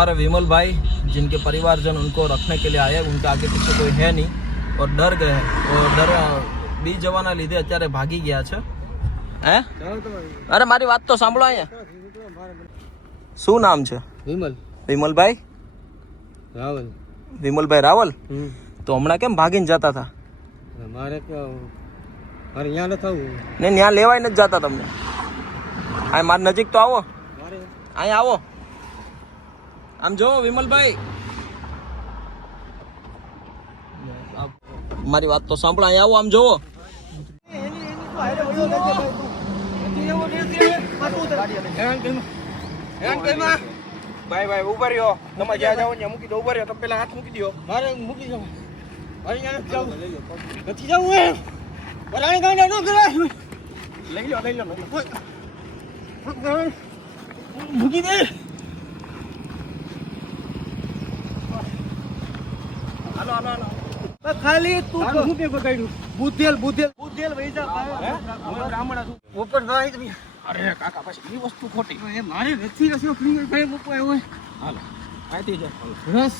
हमारे विमल भाई जिनके परिवारजन उनको रखने के लिए आए, उनके आगे पीछे कोई है नहीं और डर गए और डर बी जवाना લીધે અત્યારે ભાગી ગયા છે। હે અરે મારી વાત તો સાંભળો અહીંયા। શું નામ છે? વિમલ વિમલભાઈ રાવલ। વિમલભાઈ રાવલ। તો હમણાં કેમ ભાગીને જતા હતા? મારે અહીંયા ન થવું ને ત્યાં લેવાય નથી જતા તમને? આ મારી નજીક તો આવો, અહીંયા આવો, આમ જો વિમલભાઈ, મારી વાત તો સાંભળો, અહીંયા આવો, આમ જોવો। ભાઈ ભાઈ ઉભા રહ્યો, તમે જ્યાં જાઓ ત્યાં મૂકી દો, ઉભા રહ્યો, તમે પેલા હાથ મૂકી દો। મારે મૂકી જાવ, અહીંયા નથી જવું એમ, બરાબર ગાંડા ન કરાય, લઈ લો મૂકી દે। હાલો ખાલી તું શું કે બગાડ્યું? બુધેલ વૈજા બ્રાહ્મણ હતું ઉપર ભાઈ તમે। અરે કાકા પછી એ વસ્તુ ખોટી, મારે નથી રસ્યો ફ્રી ભાઈ મૂકવા આવ્યો। હાલો આથી જાય રસ